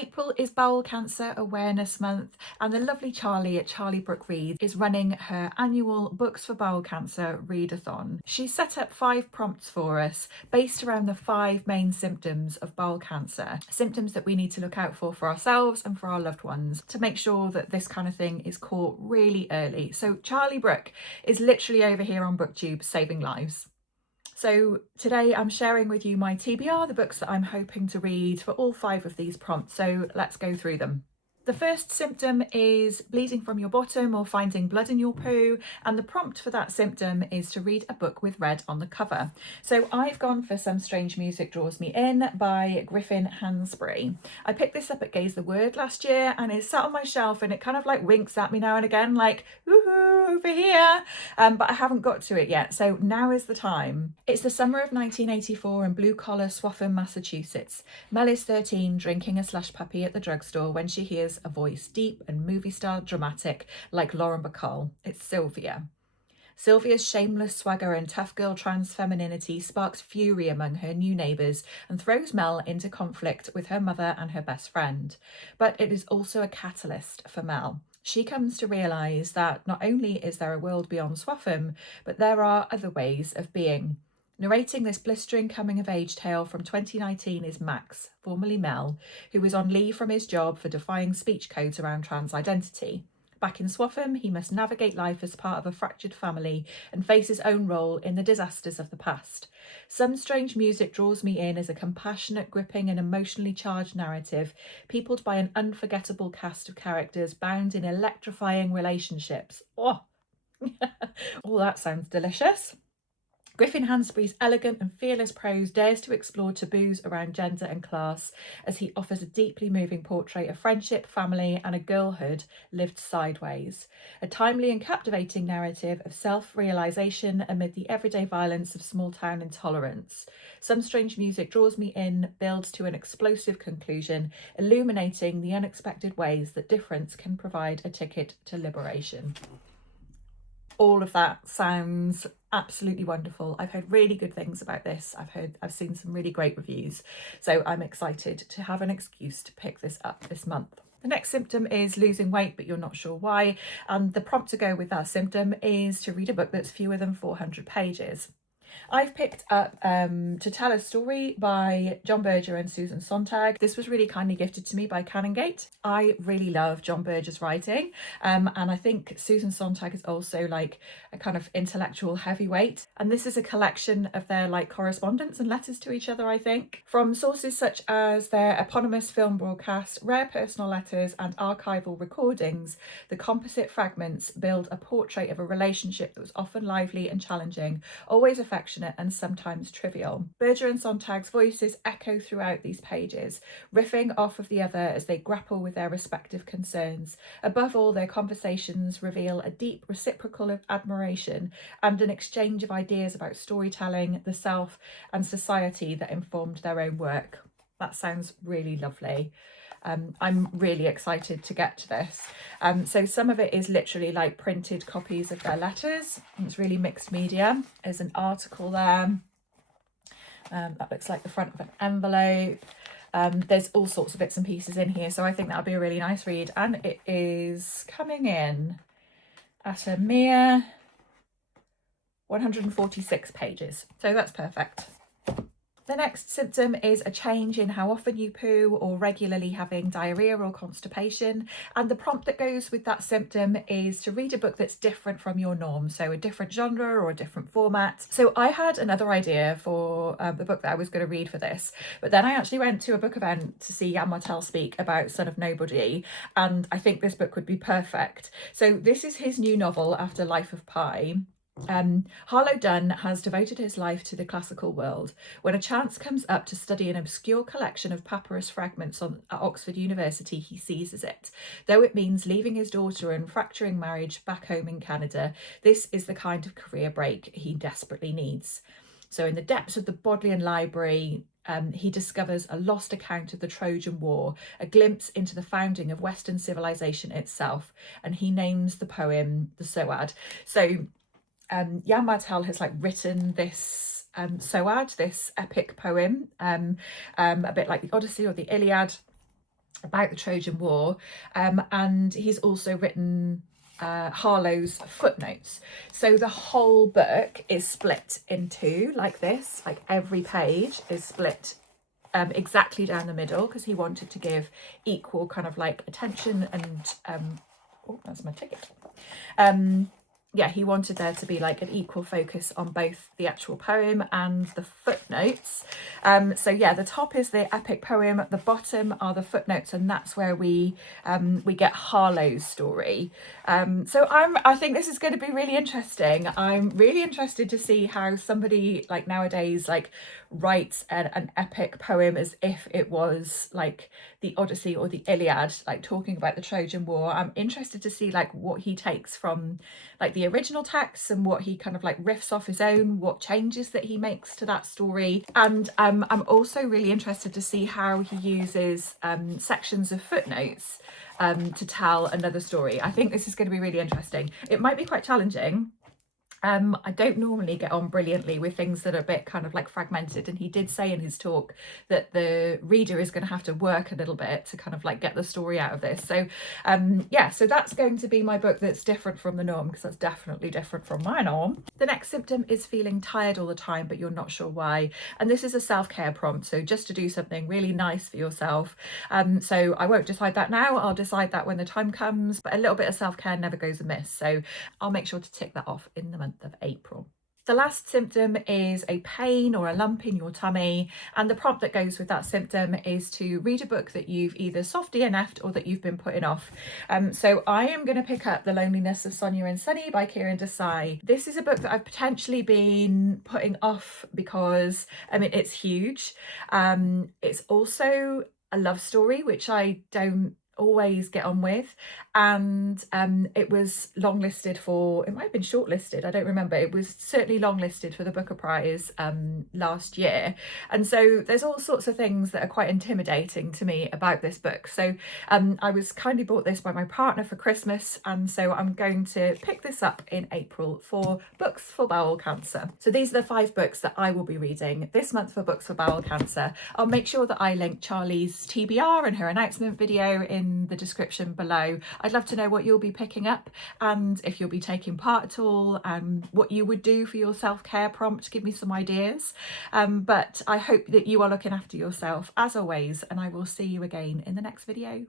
April is Bowel Cancer Awareness Month, and the lovely Charlie at Charlie Brooke Reads is running her annual Books for Bowel Cancer readathon. She's set up 5 prompts for us based around the 5 main symptoms of bowel cancer, symptoms that we need to look out for ourselves and for our loved ones to make sure that this kind of thing is caught really early. So Charlie Brooke is literally over here on BookTube saving lives. So today I'm sharing with you my TBR, the books that I'm hoping to read for all 5 of these prompts. So let's go through them. The first symptom is bleeding from your bottom or finding blood in your poo, and the prompt for that symptom is to read a book with red on the cover. So I've gone for Some Strange Music Draws Me In by Griffin Hansbury. I picked this up at Gaze the Word last year and it's sat on my shelf and it kind of like winks at me now and again like, woohoo, over here, but I haven't got to it yet, so now is the time. It's the summer of 1984 in blue-collar Swaffham, Massachusetts. Mel is 13, drinking a slush puppy at the drugstore when she hears a voice, deep and movie star dramatic, like Lauren Bacall. It's Sylvia. Sylvia's shameless swagger and tough girl trans femininity sparks fury among her new neighbours and throws Mel into conflict with her mother and her best friend. But it is also a catalyst for Mel. She comes to realise that not only is there a world beyond Swaffham, but there are other ways of being. Narrating this blistering coming-of-age tale from 2019 is Max, formerly Mel, who is on leave from his job for defying speech codes around trans identity. Back in Swaffham, he must navigate life as part of a fractured family and face his own role in the disasters of the past. Some Strange Music Draws Me In as a compassionate, gripping and emotionally charged narrative, peopled by an unforgettable cast of characters bound in electrifying relationships. Oh, oh, that sounds delicious. Griffin Hansbury's elegant and fearless prose dares to explore taboos around gender and class as he offers a deeply moving portrait of friendship, family and a girlhood lived sideways. A timely and captivating narrative of self-realisation amid the everyday violence of small-town intolerance. Some Strange Music Draws Me In builds to an explosive conclusion, illuminating the unexpected ways that difference can provide a ticket to liberation. All of that sounds absolutely wonderful. I've heard really good things about this. I've seen some really great reviews. So I'm excited to have an excuse to pick this up this month. The next symptom is losing weight, but you're not sure why. And the prompt to go with that symptom is to read a book that's fewer than 400 pages. I've picked up To Tell a Story by John Berger and Susan Sontag. This was really kindly gifted to me by Canongate. I really love John Berger's writing, and I think Susan Sontag is also like a kind of intellectual heavyweight. And this is a collection of their like correspondence and letters to each other, I think. From sources such as their eponymous film broadcast, rare personal letters and archival recordings, the composite fragments build a portrait of a relationship that was often lively and challenging, always affectionate and sometimes trivial. Berger and Sontag's voices echo throughout these pages, riffing off of the other as they grapple with their respective concerns. Above all, their conversations reveal a deep reciprocal admiration and an exchange of ideas about storytelling, the self and society that informed their own work. That sounds really lovely. I'm really excited to get to this. So some of it is literally like printed copies of their letters. It's really mixed media. There's an article there. That looks like the front of an envelope. There's all sorts of bits and pieces in here, so I think that'll be a really nice read. And it is coming in at a mere 146 pages. So that's perfect. The next symptom is a change in how often you poo or regularly having diarrhea or constipation. And the prompt that goes with that symptom is to read a book that's different from your norm. So a different genre or a different format. So I had another idea for the book that I was going to read for this. But then I actually went to a book event to see Yann Martell speak about Son of Nobody. And I think this book would be perfect. So this is his new novel after Life of Pi. Harlow Dunn has devoted his life to the classical world. When a chance comes up to study an obscure collection of papyrus fragments at Oxford University, he seizes it. Though it means leaving his daughter and fracturing marriage back home in Canada, this is the kind of career break he desperately needs. So in the depths of the Bodleian Library, he discovers a lost account of the Trojan War, a glimpse into the founding of Western civilization itself, and he names the poem The Soad. So Yann Martell has like written this Soad, this epic poem, a bit like the Odyssey or the Iliad. about the Trojan War, and he's also written Harlow's footnotes. So the whole book is split in two like this, like every page is split exactly down the middle, because he wanted to give equal kind of like attention and oh, that's my ticket. Yeah, he wanted there to be like an equal focus on both the actual poem and the footnotes. So yeah, the top is the epic poem, the bottom are the footnotes, and that's where we get Harlow's story. So I think this is going to be really interesting. I'm really interested to see how somebody like nowadays like writes an epic poem as if it was like the Odyssey or the Iliad, like talking about the Trojan War. I'm interested to see like what he takes from like the original texts and what he kind of like riffs off his own, what changes that he makes to that story. And I'm also really interested to see how he uses sections of footnotes to tell another story. I think this is going to be really interesting. It might be quite challenging. I don't normally get on brilliantly with things that are a bit kind of like fragmented, and he did say in his talk that the reader is going to have to work a little bit to kind of like get the story out of this. So yeah, so that's going to be my book that's different from the norm, because that's definitely different from my norm. The next symptom is feeling tired all the time but you're not sure why, and this is a self-care prompt, so just to do something really nice for yourself. So I won't decide that now, I'll decide that when the time comes, but a little bit of self-care never goes amiss, so I'll make sure to tick that off in the month of April. The last symptom is a pain or a lump in your tummy, and the prompt that goes with that symptom is to read a book that you've either soft DNF'd or that you've been putting off. So I am going to pick up The Loneliness of Sonya and Sunny by Kiran Desai. This is a book that I've potentially been putting off because, I mean, it's huge. It's also a love story, which I don't always get on with, and it was longlisted for, it might have been shortlisted, I don't remember, it was certainly longlisted for the Booker Prize last year, and so there's all sorts of things that are quite intimidating to me about this book. So I was kindly bought this by my partner for Christmas, and so I'm going to pick this up in April for Books for Bowel Cancer. So these are the 5 books that I will be reading this month for Books for Bowel Cancer. I'll make sure that I link Charlie's TBR and her announcement video in the description below. I'd love to know what you'll be picking up, and if you'll be taking part at all, and what you would do for your self-care prompt. Give me some ideas. But I hope that you are looking after yourself as always, and I will see you again in the next video.